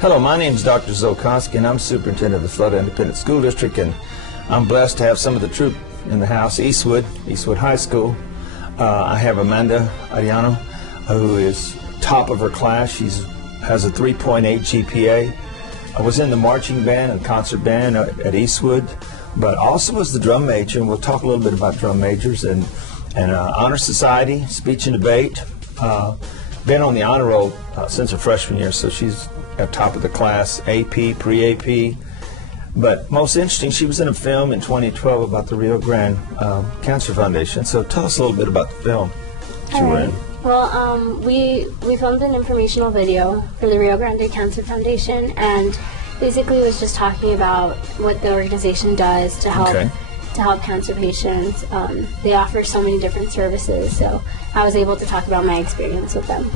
Hello, my name is Dr. Zolkoski, and I'm superintendent of the Florida Independent School District, and I'm blessed to have some of the troop in the house. Eastwood High School. I have Mariana Doron, who is top of her class. She has a 3.8 GPA. I was in the marching band and concert band at Eastwood, but also was the drum major, and we'll talk a little bit about drum majors and honor society, speech and debate. Been on the honor roll since her freshman year, so she's at top of the class, AP, pre-AP. But most interesting, she was in a film in 2012 about the Rio Grande Cancer Foundation. So tell us a little bit about the film that you were in. Well, we filmed an informational video for the Rio Grande Cancer Foundation, and basically it was just talking about what the organization does to help cancer patients. They offer so many different services, so I was able to talk about my experience with them.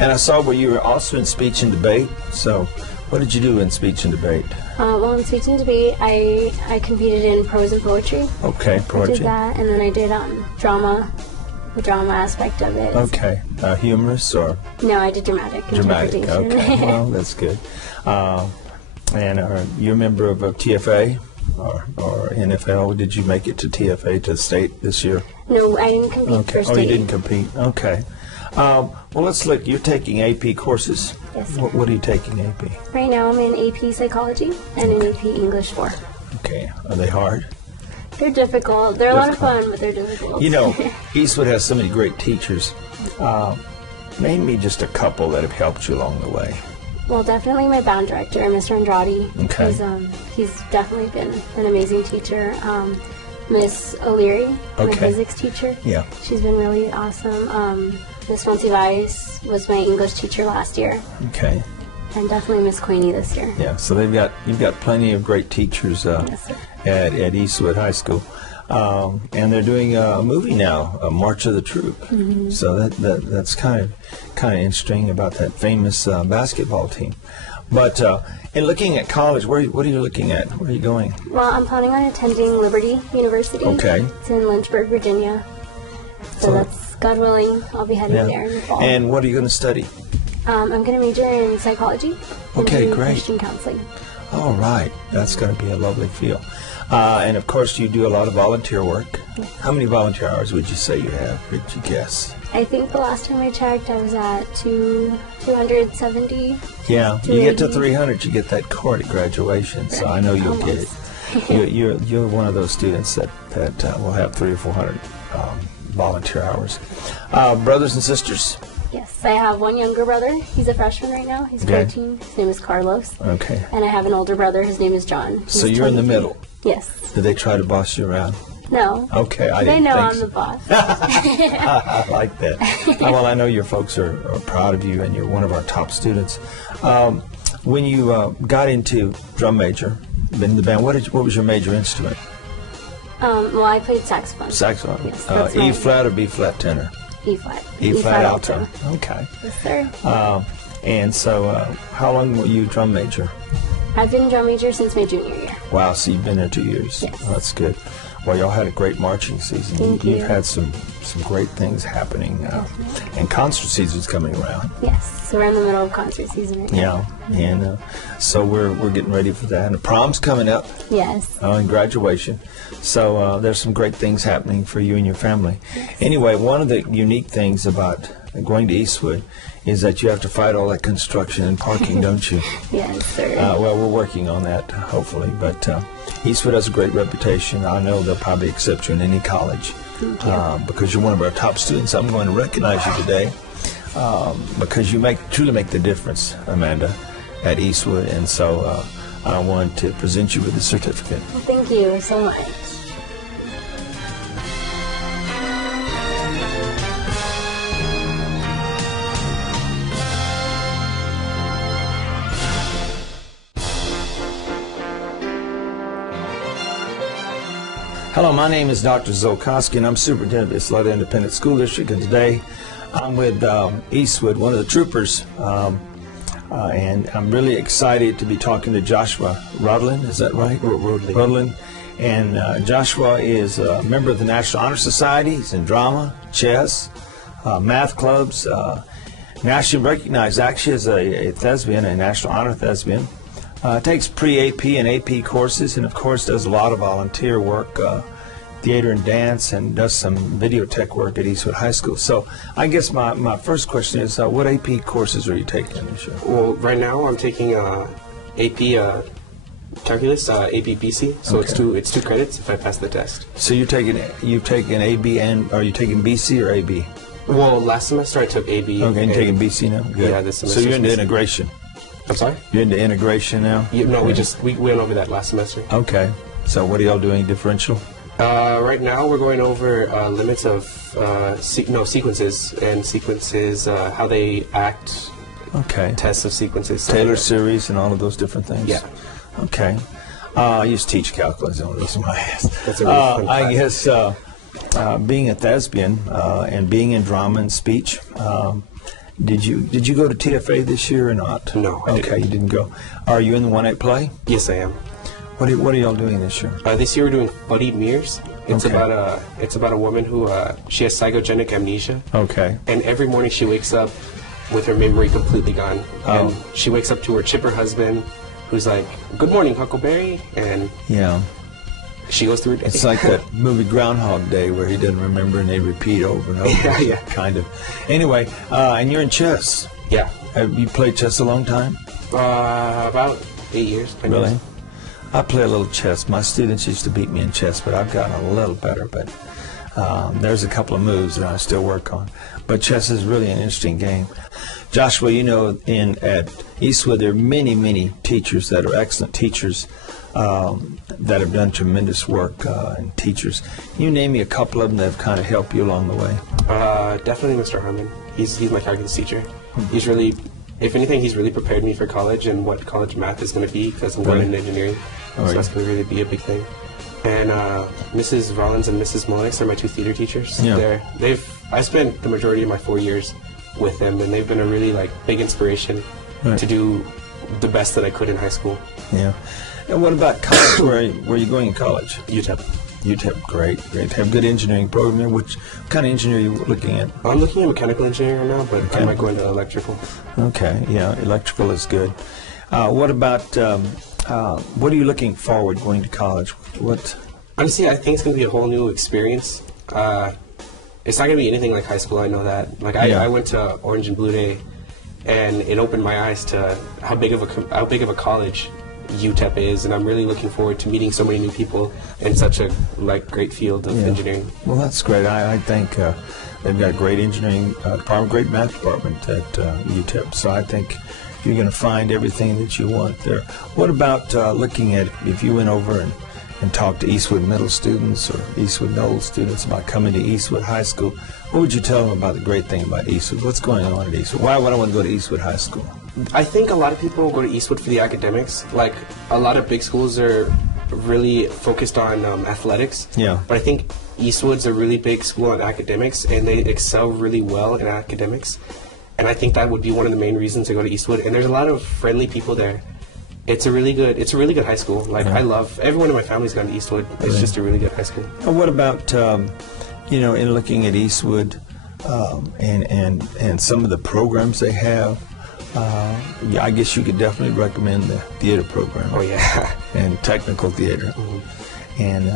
And I saw where you were also in speech and debate. So what did you do in speech and debate? Well, in speech and debate, I competed in prose and poetry. Okay, poetry. I did that, and then I did drama, the drama aspect of it. Okay, humorous or? No, I did dramatic. Dramatic, okay. Well, that's good. And you're a member of TFA or NFL? Did you make it to TFA, to state this year? No, I didn't compete for state. Oh, you didn't compete. Okay. Well, let's look. You're taking AP courses. Yes. What are you taking AP? Right now I'm in AP Psychology and in AP English 4. Okay. Are they hard? They're difficult. They're a lot of fun, but they're difficult. You know, Eastwood has so many great teachers. Name me just a couple that have helped you along the way. Well, definitely my band director, Mr. Andrade. Okay. He's definitely been an amazing teacher. Miss O'Leary, my physics teacher. Yeah. She's been really awesome. Miss Weiss was my English teacher last year. Okay. And definitely Miss Queenie this year. Yeah. So you've got plenty of great teachers yes, at Eastwood High School. And they're doing a movie now, a March of the Troop. Mm-hmm. So that's kind of interesting about that famous basketball team. But in looking at college, what are you looking at? Where are you going? Well, I'm planning on attending Liberty University. Okay. It's in Lynchburg, Virginia. So that's, God willing, I'll be heading there in the fall. And what are you going to study? I'm going to major in psychology. Okay, and great. Christian counseling. All right. That's going to be a lovely field. And of course, you do a lot of volunteer work. How many volunteer hours would you say you have? Would you guess? I think the last time I checked, I was at 270. Yeah, you get to 300, you get that card at graduation. So I know you'll get it. You're one of those students that will have 300 or 400 volunteer hours. Brothers and sisters? Yes, I have one younger brother. He's a freshman right now. He's 14. His name is Carlos. Okay. And I have an older brother. His name is John. He's so you're 22. in the middle? Yes. Do they try to boss you around? No. Okay, I they didn't know think I'm so. the boss. I like that. Well, I know your folks are proud of you, and you're one of our top students. When you got into drum major, been in the band, what was your major instrument? Well, I played saxophone. Saxophone. Yes, E flat or B flat tenor? E flat. E flat alto. Okay. Yes, sir. And so, how long were you drum major? I've been drum major since my junior year. Wow, so you've been there 2 years. Yes. Oh, that's good. Well, y'all had a great marching season. Thank you. You've had some great things happening, and concert season's coming around. Yes, so we're in the middle of concert season right now. Yeah, and so we're getting ready for that. And the prom's coming up. Yes. And graduation. So there's some great things happening for you and your family. Yes. Anyway, one of the unique things about going to Eastwood is that you have to fight all that construction and parking, don't you? Yes, sir. Well, we're working on that, hopefully. But Eastwood has a great reputation. I know they'll probably accept you in any college because you're one of our top students. I'm going to recognize you today because you truly make the difference, Amanda, at Eastwood. And so I want to present you with a certificate. Well, thank you so much. Hello, my name is Dr. Zolkoski, and I'm superintendent of the Florida Independent School District. And today, I'm with Eastwood, one of the troopers, and I'm really excited to be talking to Joshua Rudlin. Is that right? Rudlin. And Joshua is a member of the National Honor Society. He's in drama, chess, math clubs, nationally recognized actually as a thespian, a National Honor Thespian. Takes pre-AP and AP courses, and of course does a lot of volunteer work, theater and dance, and does some video tech work at Eastwood High School. So I guess my first question is, what AP courses are you taking this year? Well, right now I'm taking AP Calculus, AP BC, so Okay. it's 2 credits if I pass the test. So you've taken AB, and are you taking BC or AB? Well, last semester I took AB. Okay, you're taking BC now? Good. Yeah, this So semester. you're into integration. I'm sorry? You're into integration now? No, Yeah. we went over that last semester. Okay. So what are y'all doing, differential? Right now we're going over limits of sequences, and sequences, how they act, Okay. tests of sequences. Taylor series and all of those different things? Yeah. Okay. I used to teach calculus, the only reason why I asked. That's a really fun I class. guess being a thespian and being in drama and speech, did you go to TFA this year or not? No, I Okay, didn't. you didn't go. Are you in the 1-8 play? Yes, I am. What are y'all doing this year? This year we're doing Bloodied Mirrors. It's Okay. about a woman who she has psychogenic amnesia, Okay. and every morning she wakes up with her memory completely gone. Oh. And she wakes up to her chipper husband, who's like, "Good morning, Huckleberry," and Yeah. she goes through her day. It's like that movie Groundhog Day where he doesn't remember and they repeat over and over. Yeah, yeah. Kind of. Anyway, and you're in chess. Yeah, Have you played chess a long time? about 8 years. 10 Really? years. I play a little chess. My students used to beat me in chess, but I've gotten a little better. But there's a couple of moves that I still work on. But chess is really an interesting game. Joshua, you know, at Eastwood there are many teachers that are excellent teachers that have done tremendous work, and teachers. Can you name me a couple of them that have kind of helped you along the way? Definitely Mr. Harmon. He's my calculus teacher. He's really, if anything, he's really prepared me for college and what college math is going to be, because I'm going Really? into engineering. Oh, So yeah. that's going to really be a big thing. And Mrs. Rollins and Mrs. Molex are my 2 theater teachers. Yeah. I spent the majority of my 4 years with them, and they've been a really big inspiration Right. to do the best that I could in high school. Yeah. And what about college? Where are you going in college? UTEP. UTEP, great. Have good engineering program here. Which kind of engineer are you looking at? I'm looking at mechanical engineering right now, but I might go into electrical. Okay, yeah, electrical is good. What about, what are you looking forward going to college? What? Honestly, I think it's going to be a whole new experience. It's not going to be anything like high school, I know that. Yeah. I went to Orange and Blue Day, and it opened my eyes to how big of a college UTEP is, and I'm really looking forward to meeting so many new people in such a great field of engineering. Well, that's great. I think they've got a great engineering department, great math department at UTEP. So I think you're going to find everything that you want there. What about looking at if you went over and talked to Eastwood Middle students or Eastwood Knoll students about coming to Eastwood High School? What would you tell them about the great thing about Eastwood? What's going on at Eastwood? Why would I want to go to Eastwood High School? I think a lot of people go to Eastwood for the academics. A lot of big schools are really focused on athletics. Yeah. But I think Eastwood's a really big school on academics, and they excel really well in academics. And I think that would be one of the main reasons to go to Eastwood. And there's a lot of friendly people there. It's a really good high school. I love, everyone in my family's gone to Eastwood. It's just a really good high school. And what about, in looking at Eastwood and some of the programs they have? I guess you could definitely recommend the theater program. Oh yeah. And technical theater, and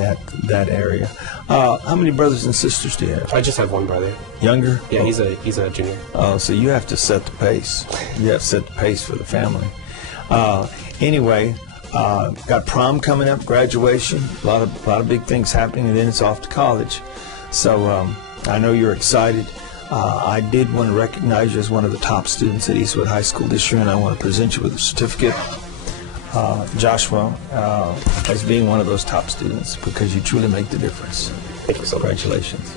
that area. How many brothers and sisters do you have? I just have one brother. Younger? Yeah, he's a junior. Oh, so you have to set the pace. You have to set the pace for the family. Anyway, got prom coming up, graduation, a lot of big things happening, and then it's off to college. So I know you're excited. I did want to recognize you as one of the top students at Eastwood High School this year, and I want to present you with a certificate, Joshua, as being one of those top students, because you truly make the difference. Thank you so much. Congratulations.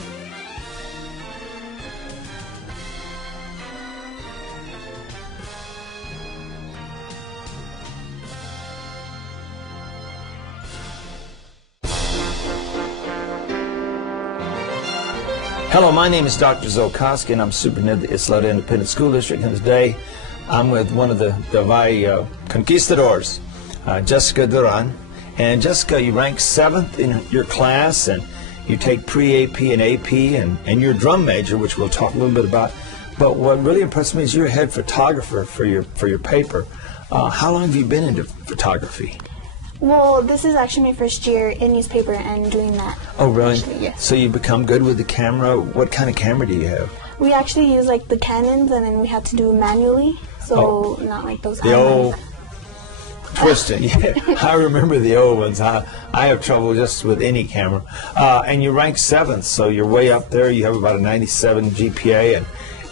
Hello, my name is Dr. Zolkoski, and I'm superintendent of the Isleta Independent School District. And today, I'm with one of the Valle conquistadors, Jessica Doron. And Jessica, you rank 7th in your class, and you take pre-AP and AP, and you're a drum major, which we'll talk a little bit about. But what really impressed me is you're a head photographer for your paper. How long have you been into photography? Well, this is actually my first year in newspaper and doing that. Oh, really? Actually, yes. So you become good with the camera. What kind of camera do you have? We actually use like the Canons, and then we had to do manually, so not like those. The old twisting. Yeah, I remember the old ones. I have trouble just with any camera. And you rank 7th, so you're way up there. You have about a 97 GPA,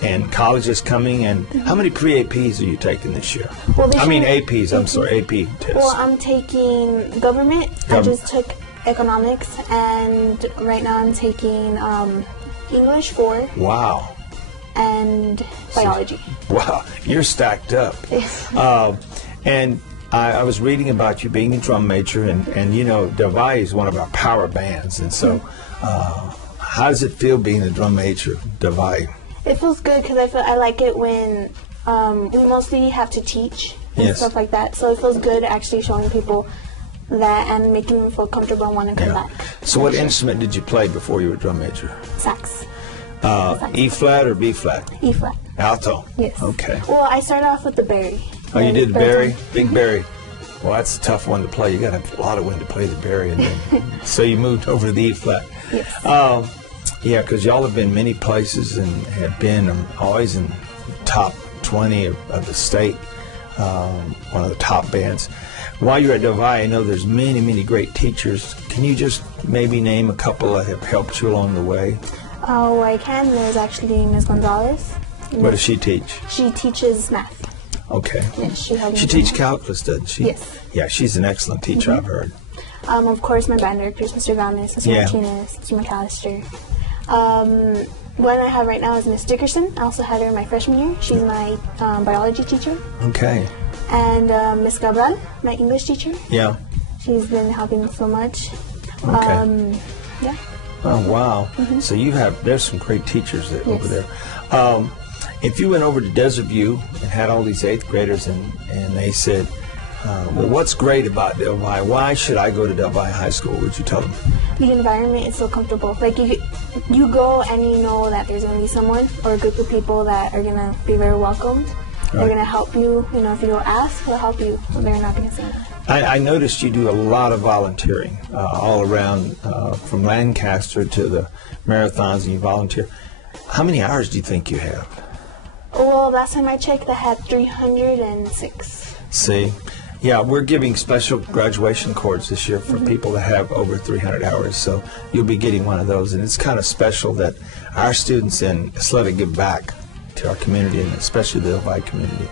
and college is coming. And how many pre-APs are you taking this year? Well, APs. I'm sorry, AP tests. Well, I'm taking government. I just took economics, and right now I'm taking English 4. Wow. And biology. Wow, you're stacked up. And I was reading about you being a drum major, and you know, Del Valle is one of our power bands, and so how does it feel being a drum major, Del Valle? It feels good because I like it when we mostly have to teach and stuff like that, so it feels good actually showing people that and making them feel comfortable and want to come back. So what instrument did you play before you were a drum major? Sax. E flat or B flat? E flat. Alto? Yes. Okay. Well, I started off with the Barry. Oh, you did the Barry? Big Barry. Well, that's a tough one to play. You got to have a lot of wind to play the Barry. And then, so you moved over to the E flat. Yes. Yeah, because y'all have been many places and have been always in top 20 of the state, one of the top bands. While you're at Del Valle, I know there's many, many great teachers. Can you just maybe name a couple that have helped you along the way? Oh, I can. There's actually Ms. Gonzalez. What does she teach? She teaches math. Okay. Yes, she teaches calculus, doesn't she? Yes. Yeah, she's an excellent teacher, I've heard. Of course, my band directors, Mr. Gomez, Mr. Martinez, Mr. McAllister. One I have right now is Miss Dickerson. I also had her in my freshman year. She's my biology teacher. Okay. And Miss Cabral, my English teacher. Yeah. She's been helping so much. Okay. Yeah. Oh, wow. So there's some great teachers over there. If you went over to Desert View and had all these 8th graders and they said, well, what's great about Del Valle? Why should I go to Del Valle High School? What would you tell them? The environment is so comfortable. Like you go and you know that there's going to be someone or a group of people that are going to be very welcomed. Right. They're going to help you. You know, if you don't ask, they'll help you. They're not going to say that. I noticed you do a lot of volunteering all around, from Lancaster to the marathons, and you volunteer. How many hours do you think you have? Well, last time I checked, I had 306. See? Yeah, we're giving special graduation cords this year for people that have over 300 hours, so you'll be getting one of those, and it's kind of special that our students in Isleta give back to our community, and especially the Del Valle community.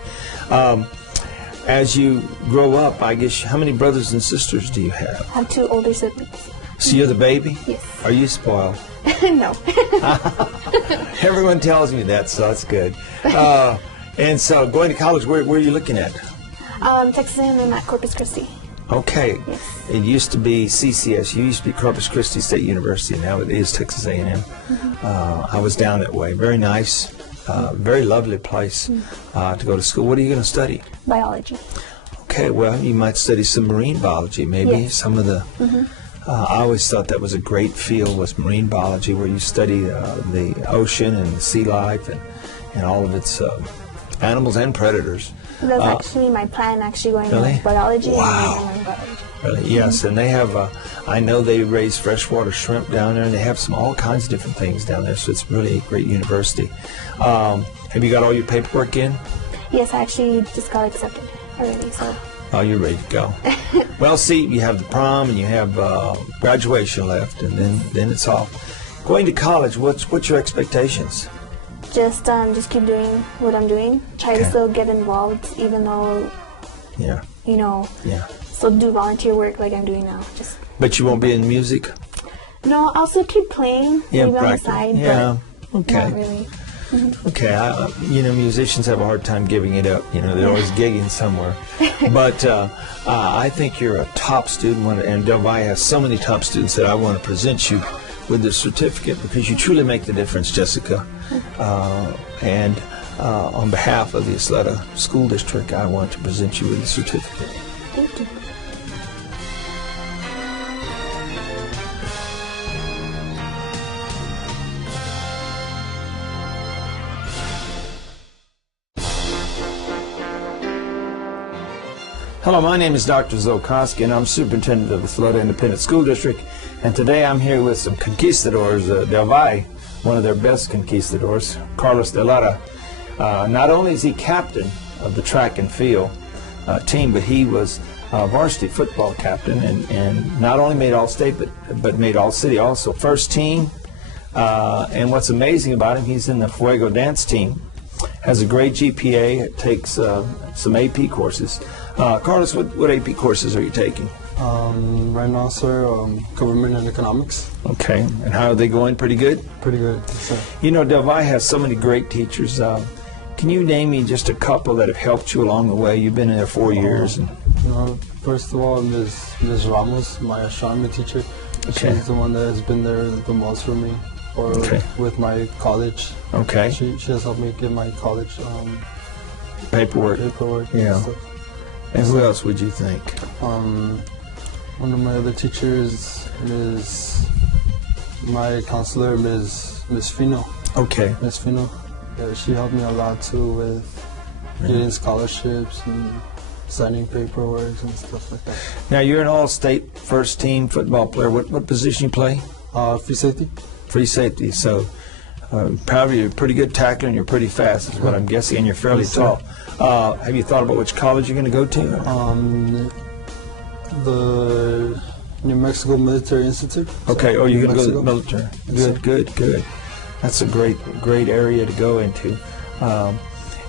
As you grow up, I guess, how many brothers and sisters do you have? I have 2 older siblings. So you're the baby? Yes. Are you spoiled? No. Everyone tells me that, so that's good. And so going to college, where are you looking at? Texas A&M at Corpus Christi. Okay. Yes. It used to be CCSU, used to be Corpus Christi State University, and now it is Texas A&M. I was down that way. Very nice. Very lovely place to go to school. What are you going to study? Biology. Okay, well, you might study some marine biology, maybe. Yes. Some of the... I always thought that was a great field, was marine biology, where you study the ocean and the sea life and all of its animals and predators. That's actually my plan, going really? into biology. Wow. And biology. Really? Yes, and they have, I know they raise freshwater shrimp down there, and they have all kinds of different things down there, so it's really a great university. Have you got all your paperwork in? Yes, I actually just got accepted already, so. Oh, you're ready to go. Well, see, you have the prom and you have graduation left, and then it's off. Going to college, what's your expectations? Just keep doing what I'm doing. Try to still get involved, even though, you know, still do volunteer work like I'm doing now. But you won't be in music? No, I'll still keep playing, maybe on the side, but okay. not really. Okay, musicians have a hard time giving it up. They're always gigging somewhere. But I think you're a top student, and Del Valle has so many top students that I want to present you with this certificate because you truly make the difference, Jessica. And on behalf of the Isleta School District, I want to present you with the certificate. Thank you. Hello, my name is Dr. Zolkoski, and I'm superintendent of the Florida Independent School District. And today I'm here with some conquistadors, Del Valle, one of their best conquistadors, Carlos De Lara. Not only is he captain of the track and field team, but he was varsity football captain, and not only made All-State, but made All-City also. First team, and what's amazing about him, he's in the Fuego dance team. Has a great GPA, takes some AP courses. Carlos, what AP courses are you taking? Right now, sir, government and economics. Okay, and how are they going? Pretty good? Pretty good, sir. You know, Del Valle has so many great teachers. Can you name me just a couple that have helped you along the way? You've been in there 4 years. And first of all, Ms. Ramos, my astronomy teacher. Okay. She's the one that has been there the most for me, with my college. Okay. She has helped me get my college Paperwork. Yeah. And stuff. And who else would you think? One of my other teachers is my counselor, Ms. Fino. Okay. Ms. Fino. Yeah, she helped me a lot too with getting scholarships and signing paperwork and stuff like that. Now, you're an all-state first team football player. What position you play? Free safety. Free safety. So probably you're a pretty good tackler and you're pretty fast is what I'm guessing, and you're fairly tall. Have you thought about which college you're going to go to? The New Mexico Military Institute. Okay. Oh, you're going to go to the Mexico. military. Good. That's a great area to go into.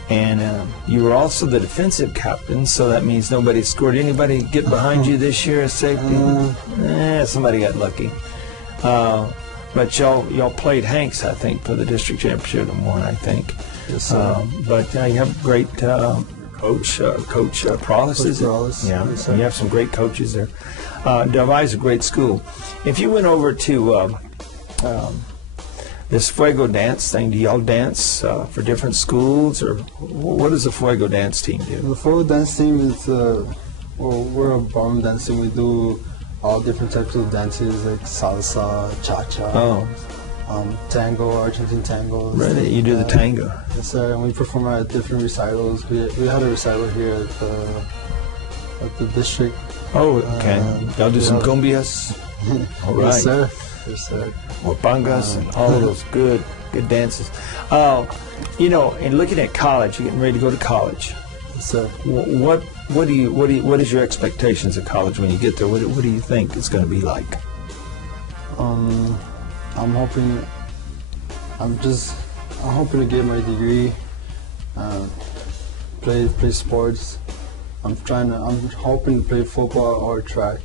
And you were also the defensive captain, so that means nobody scored. Anybody get behind you this year as safety? Somebody got lucky. But y'all played Hanks, I think, for the district championship and won, I think. Yes, sir. But you have a great coach, Coach Prowlis, is it? Prowlis, Yeah, yes, sir. you have some great coaches there. Del Valle is a great school. If you went over to this Fuego dance thing, do y'all dance for different schools, or what does the Fuego dance team do? The Fuego dance team is, we're a ballroom dance team. We do all different types of dances like salsa, cha-cha, tango, Argentine tango. Really? You do the tango? Yes, sir. And we perform at different recitals. We had a recital here at the district. Oh, okay. Y'all do some cumbias? All right. Yes, sir. Yes, sir. Or bangas and all of those good dances. You know, in looking at college, you're getting ready to go to college. Yes, sir. What is your expectations of college when you get there? What do you think it's going to be like? I'm hoping to get my degree, play sports. I'm hoping to play football or track.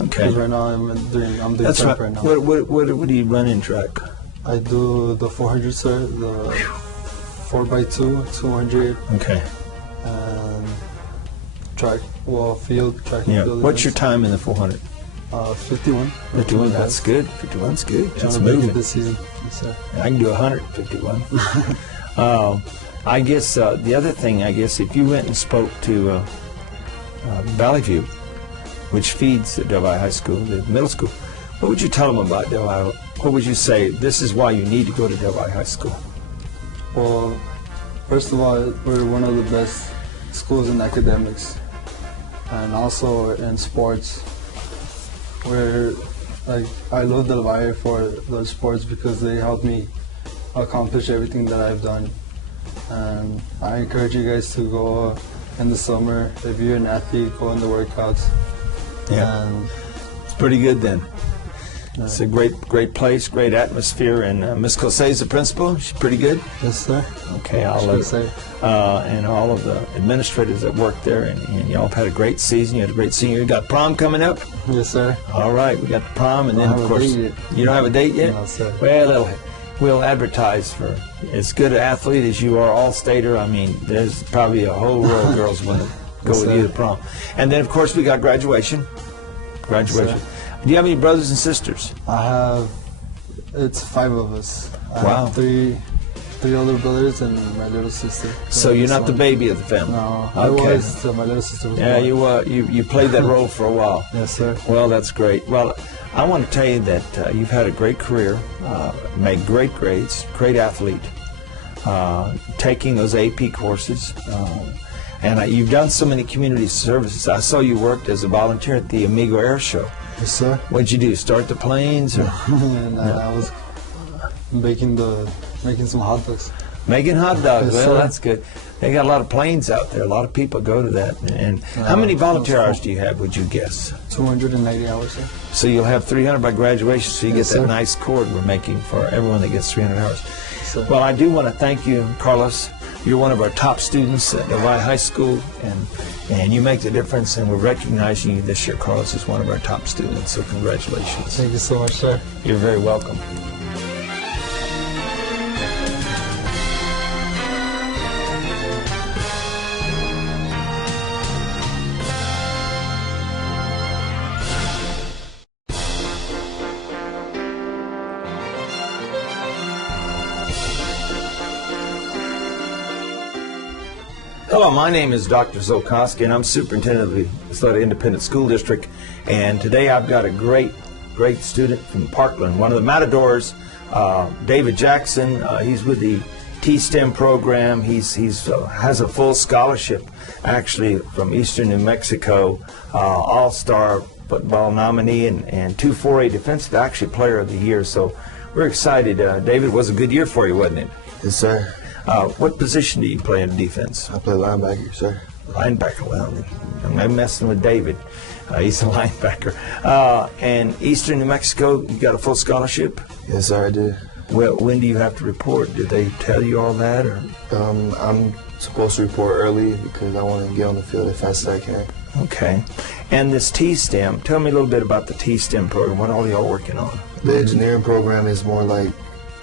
Okay. Because right now I'm doing That's track right. now. What do you run in track? I do the 400, sir, the 4x2, 200, Okay. and track and field. What's your time in the 400? 51. 51. That's good. 51's good. That's Trying to make it moving. this season. Yes, sir. I can do 151. I guess the other thing, if you went and spoke to Valley View, which feeds Del Valle High School, the middle school, what would you tell them about Del Valle? What would you say, this is why you need to go to Del Valle High School? Well, first of all, we're one of the best schools in academics and also in sports. I love Del Valle for the sports because they helped me accomplish everything that I've done. And I encourage you guys to go in the summer. If you're an athlete, go in the workouts. Yeah. And It's pretty good then. It's a great place, great atmosphere, and Miss Cosse's the principal. She's pretty good. yes, sir. Okay, and all of the administrators that work there, and y'all have had a great season. You had a great senior. You got prom coming up. Yes, sir. All right, we got the prom, and then of course you don't have a date yet. No, sir. Well, we'll advertise for as good an athlete as you are, all-stater. I mean, there's probably a whole row of girls want to go Yes, with sir. you to prom, and then of course we got graduation. Graduation. Yes, Do you have any brothers and sisters? It's 5 of us. I Wow. have three older brothers and my little sister. So you're not the Son. baby of the family. No, I Okay. was till my little sister was Yeah, born. you played that role for a while. Yes, sir. Well, that's great. Well, I want to tell you that you've had a great career, made great grades, great athlete, taking those AP courses. And you've done so many community services. I saw you worked as a volunteer at the Amigo Air Show. Yes, sir. What'd you do? Start the planes? Or? And I was making some hot dogs. Making hot dogs. Yes, Well, sir. that's good. They got a lot of planes out there. A lot of people go to that. And how many volunteer hours do you have, would you guess? 280 hours, sir. So you'll have 300 by graduation, so you Yes, get that sir. nice cord we're making for everyone that gets 300 hours. Sir. Well, I do want to thank you, Carlos. You're one of our top students at the Valle High School, and you make the difference, and we're recognizing you this year, Carlos, as one of our top students, so congratulations. Thank you so much, sir. You're very welcome. Hello, my name is Dr. Zolkoski, and I'm superintendent of the Slaughter Independent School District. And today I've got a great student from Parkland, one of the Matadors, David Jackson. He's with the T-STEM program. He's has a full scholarship, actually, from Eastern New Mexico, All-Star football nominee, and 2 4A defensive actually player of the year. So we're excited. David, was a good year for you, wasn't it? Yes, sir. What position do you play in defense? I play linebacker, sir. Linebacker. Well, I'm messing with David. He's a linebacker. And Eastern New Mexico, you got a full scholarship? Yes, sir, I did. Well, when do you have to report? Did they tell you all that? Or? I'm supposed to report early because I want to get on the field as fast as I can. Okay. And this T-STEM, tell me a little bit about the T-STEM program. What all y'all working on? The engineering program is more like,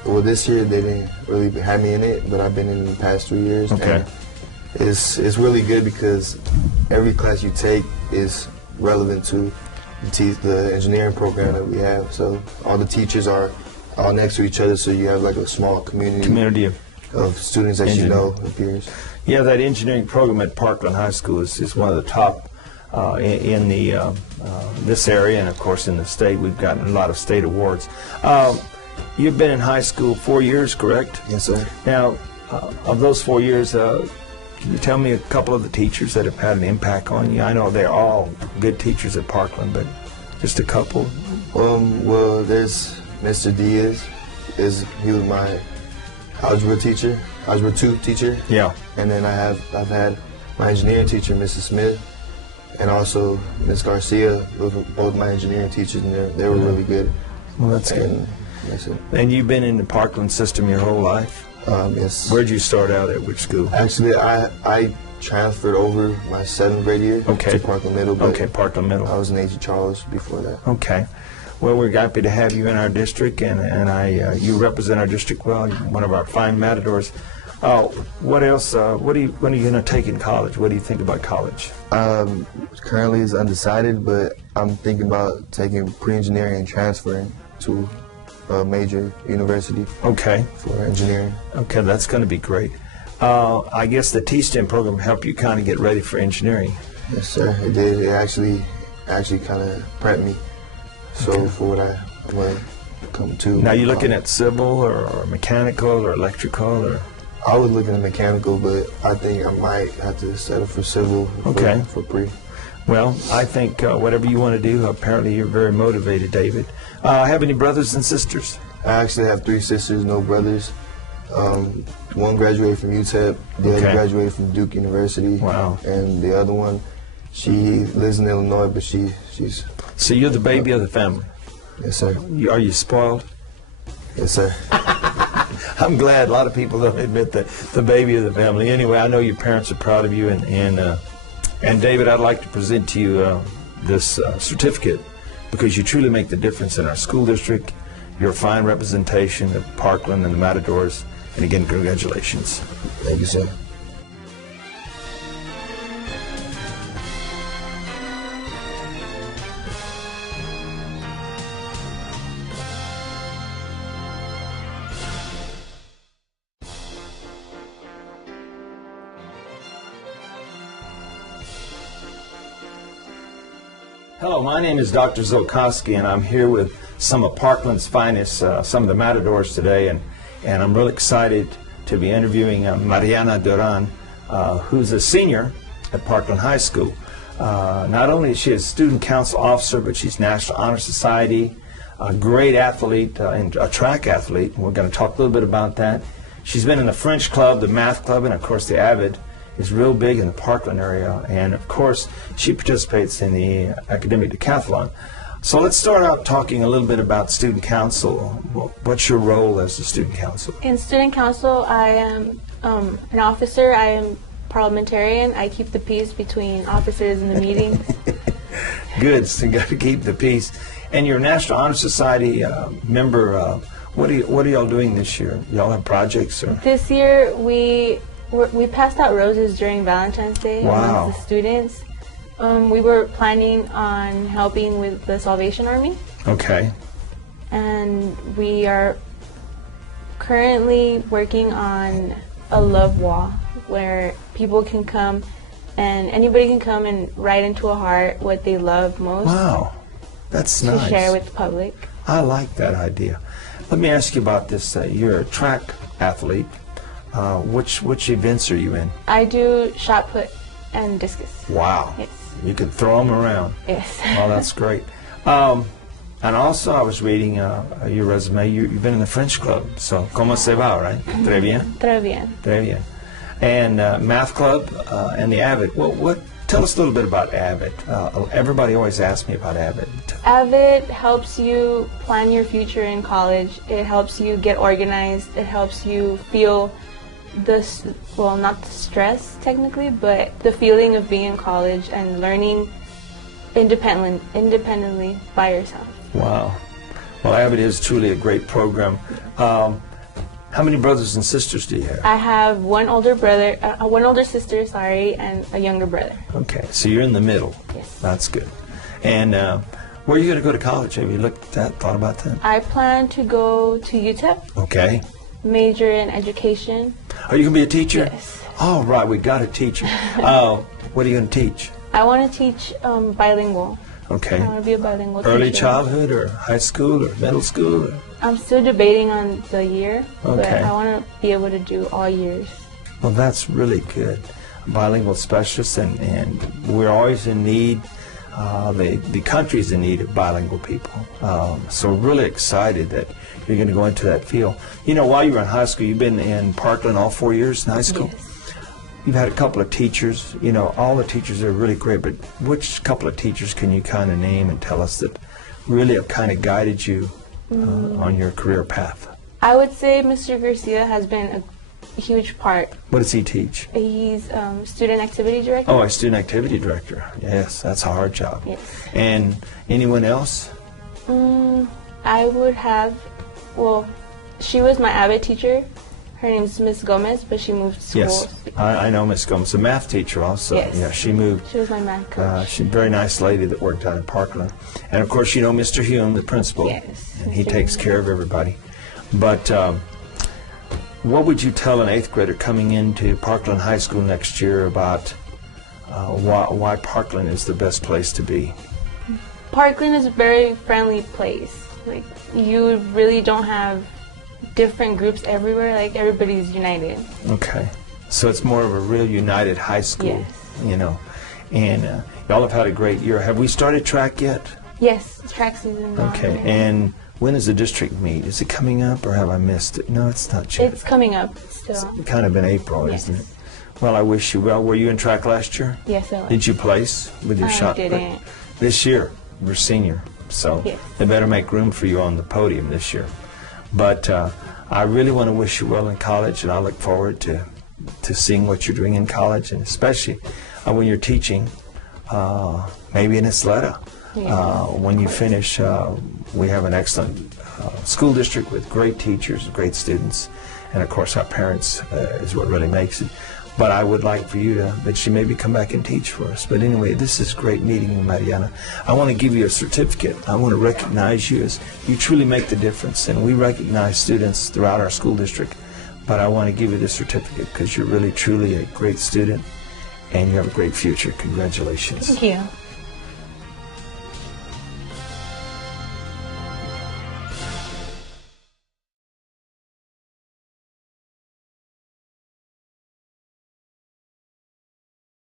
well, this year they didn't really have me in it, but I've been in the past 3 years. Okay. And it's really good because every class you take is relevant to the engineering program that we have. So all the teachers are all next to each other, so you have like a small community of students that you know, of peers. Yeah, that engineering program at Parkland High School is one of the top in this area, and of course in the state. We've gotten a lot of state awards. You've been in high school 4 years, correct? Yes, sir. Now, of those 4 years, can you tell me a couple of the teachers that have had an impact on you? I know they're all good teachers at Parkland, but just a couple. Well, there's Mr. Diaz. He was my algebra 2 teacher. Yeah. And then I've had my engineering teacher, Mrs. Smith, and also Ms. Garcia. Those were both my engineering teachers, and they were really good. Well, that's good. That's it. And you've been in the Parkland system your whole life? Yes. Where'd you start out at? Which school? Actually, I transferred over my 7th grade year to Parkland Middle. But Okay, Parkland Middle. I was in A.T. Charles before that. Okay. Well, we're happy to have you in our district, and you represent our district well. You're one of our fine matadors. What else? What are you going to take in college? What do you think about college? Currently is undecided, but I'm thinking about taking pre-engineering and transferring to a major university. Okay. For engineering. Okay, that's going to be great. I guess the T-STEM program helped you kind of get ready for engineering. Yes, sir. It did. It actually kind of prepped me for what I want to come to. Now, you looking at civil or mechanical or electrical or? I was looking at mechanical, but I think I might have to settle for civil. For pre. Well, I think whatever you want to do. Apparently, you're very motivated, David. Have any brothers and sisters? I actually have 3 sisters, no brothers. One graduated from UTEP, the other graduated from Duke University. Wow. And the other one, she lives in Illinois, but she's... So you're the baby of the family? Yes, sir. Are you spoiled? Yes, sir. I'm glad. A lot of people don't admit that the baby of the family. Anyway, I know your parents are proud of you, and David, I'd like to present to you this certificate because you truly make the difference in our school district. You're a fine representation of Parkland and the Matadors, and again, congratulations. Thank you, sir. Hello, my name is Dr. Zolkoski, and I'm here with some of Parkland's finest, some of the Matadors today, and I'm really excited to be interviewing Mariana Doron, who's a senior at Parkland High School. Not only is she a student council officer, but she's National Honor Society, a great athlete, and a track athlete. We're going to talk a little bit about that. She's been in the French club, the math club, and of course the AVID is real big in the Parkland area. And of course, she participates in the academic decathlon. So let's start out talking a little bit about student council. What's your role as the student council? In student council, I am an officer. I am parliamentarian. I keep the peace between officers in the meetings. Good, so you got to keep the peace. And you're a National Honor Society member. What are y'all doing this year? Y'all have projects? Or? This year, we passed out roses during Valentine's Day Wow. amongst the students. We were planning on helping with the Salvation Army. Okay. And we are currently working on a love wall where people can come and anybody can come and write into a heart what they love most. Wow, that's to nice. share with the public. I like that idea. Let me ask you about this. You're a track athlete. Which events are you in? I do shot put and discus. Wow. Yes. You can throw them around. Yes. Oh, that's great. And also, I was reading your resume. You've been in the French club. So, ¿cómo se va, right? Très bien. Très bien. Très bien. And math club and the AVID. Well, tell us a little bit about AVID. Everybody always asks me about AVID. AVID helps you plan your future in college. It helps you get organized. It helps you feel not the stress technically, but the feeling of being in college and learning independently by yourself. Wow. Well, AVID is truly a great program. How many brothers and sisters do you have? I have one older sister, and a younger brother. Okay, so you're in the middle. Yes. That's good. And where are you going to go to college? Have you thought about that? I plan to go to UTEP, Okay. major in education. Are you going to be a teacher? Yes. Oh, right, we got a teacher. What are you going to teach? I want to teach bilingual. Okay. I want to be a bilingual Early teacher. childhood or high school or middle school? Or? I'm still debating on the year, but Okay. I want to be able to do all years. Well, that's really good. Bilingual specialists, and we're always in need. The country's in need of bilingual people. So really excited that you're going to go into that field. You know, while you were in high school, you've been in Parkland all 4 years in high school? Yes. You've had a couple of teachers. You know, all the teachers are really great, but which couple of teachers can you kind of name and tell us that really have kind of guided you on your career path? I would say Mr. Garcia has been a huge part. What does he teach? He's student activity director. Oh, a student activity director. Yes, that's a hard job. Yes. And anyone else? I would have, she was my AVID teacher. Her name's Miss Gomez, but she moved schools. Yes, I know Miss Gomes, a math teacher also. Yes. Yeah, she moved. She was my math coach. She's a very nice lady that worked out in Parkland. And of course, you know Mr. Hume, the principal. Yes, And he Mr. takes Hume. care of everybody. But what would you tell an 8th grader coming into Parkland High School next year about why Parkland is the best place to be? Parkland is a very friendly place. Like, you really don't have different groups everywhere. Like, everybody's united. Okay. So it's more of a real united high school, Yes. you know. And y'all have had a great year. Have we started track yet? Yes, track season. Okay. And when does the district meet? Is it coming up or have I missed it? No, it's not yet. It's coming up still. It's kind of in April, Yes. isn't it? Well, I wish you well. Were you in track last year? Yes, I was. Did you place with your I shot? didn't. This year, you're senior, so Yes. they better make room for you on the podium this year. But I really want to wish you well in college, and I look forward to seeing what you're doing in college, and especially when you're teaching, maybe in Isleta. Yeah. When you finish, we have an excellent school district with great teachers, great students, and of course our parents is what really makes it. But I would like for you that you maybe come back and teach for us. But anyway, this is great meeting you, Mariana. I want to give you a certificate. I want to recognize you as you truly make the difference. And we recognize students throughout our school district. But I want to give you this certificate because you're really, truly a great student and you have a great future. Congratulations. Thank you.